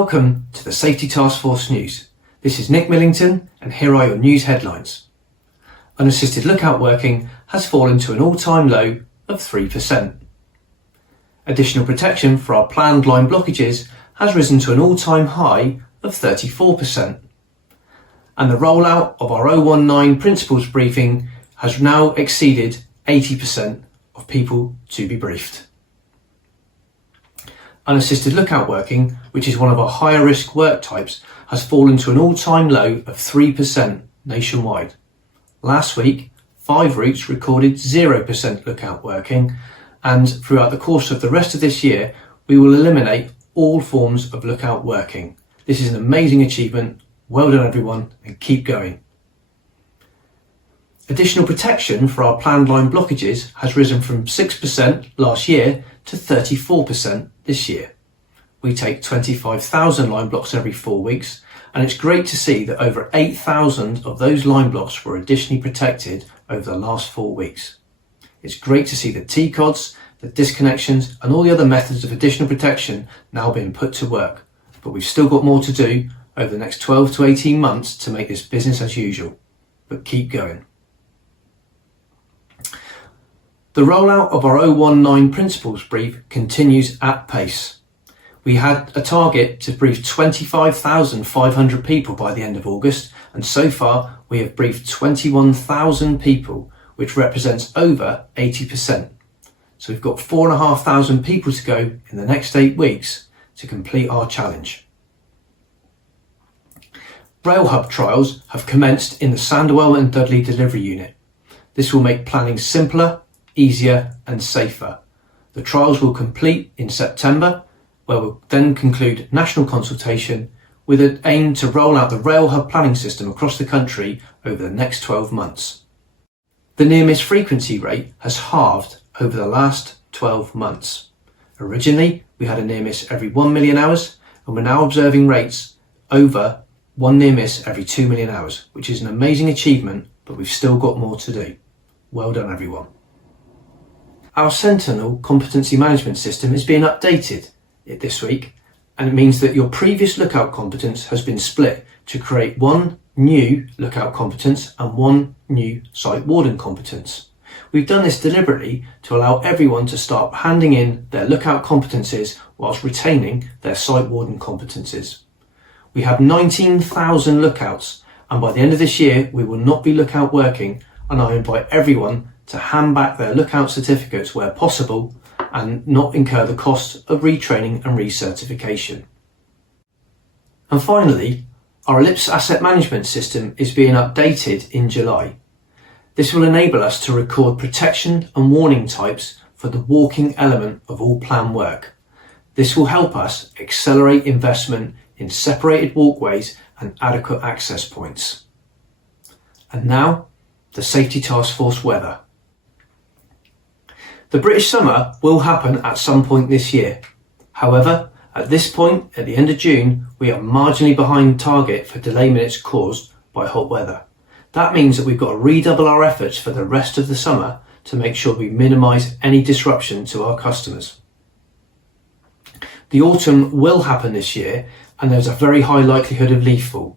Welcome to the Safety Task Force News. This is Nick Millington and here are your news headlines. Unassisted lookout working has fallen to an all-time low of 3%. Additional protection for our planned line blockages has risen to an all-time high of 34%. And the rollout of our 019 principles briefing has now exceeded 80% of people to be briefed. Unassisted lookout working, which is one of our higher risk work types, has fallen to an all-time low of 3% nationwide. Last week, 5 routes recorded 0% lookout working, and throughout the course of the rest of this year, we will eliminate all forms of lookout working. This is an amazing achievement. Well done everyone, and keep going. Additional protection for our planned line blockages has risen from 6% last year to 34% this year. We take 25,000 line blocks every 4 weeks, and it's great to see that over 8,000 of those line blocks were additionally protected over the last 4 weeks. It's great to see the T-cods, the disconnections, and all the other methods of additional protection now being put to work, but we've still got more to do over the next 12 to 18 months to make this business as usual, but keep going. The rollout of our 019 principles brief continues at pace. We had a target to brief 25,500 people by the end of August, and so far we have briefed 21,000 people, which represents over 80%. So we've got 4,500 people to go in the next 8 weeks to complete our challenge. Rail hub trials have commenced in the Sanderwell and Dudley delivery unit. This will make planning simpler, easier and safer. The trials will complete in September, where we'll then conclude national consultation with an aim to roll out the rail hub planning system across the country over the next 12 months. The near-miss frequency rate has halved over the last 12 months. Originally, we had a near-miss every 1 million hours, and we're now observing rates over 1 near-miss every 2 million hours, which is an amazing achievement, but we've still got more to do. Well done everyone. Our Sentinel competency management system is being updated this week, and it means that your previous lookout competence has been split to create one new lookout competence and one new site warden competence. We've done this deliberately to allow everyone to start handing in their lookout competences whilst retaining their site warden competences. We have 19,000 lookouts, and by the end of this year we will not be lookout working, and I invite everyone to hand back their lookout certificates where possible and not incur the cost of retraining and recertification. And finally, our Ellipse asset management system is being updated in July. This will enable us to record protection and warning types for the walking element of all planned work. This will help us accelerate investment in separated walkways and adequate access points. And now, the Safety Task Force weather. The British summer will happen at some point this year. However, at this point, at the end of June, we are marginally behind target for delay minutes caused by hot weather. That means that we've got to redouble our efforts for the rest of the summer to make sure we minimise any disruption to our customers. The autumn will happen this year, and there's a very high likelihood of leaf fall.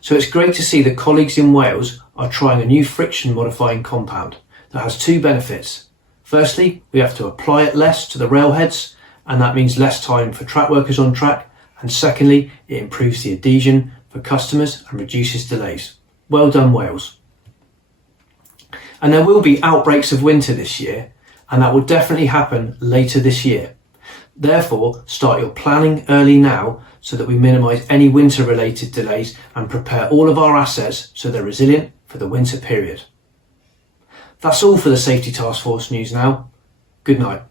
So it's great to see that colleagues in Wales are trying a new friction modifying compound that has 2 benefits. Firstly, we have to apply it less to the railheads, and that means less time for track workers on track. And secondly, it improves the adhesion for customers and reduces delays. Well done, Wales. And there will be outbreaks of winter this year, and that will definitely happen later this year. Therefore, start your planning early now so that we minimise any winter-related delays and prepare all of our assets so they're resilient for the winter period. That's all for the Safety Task Force news now. Good night.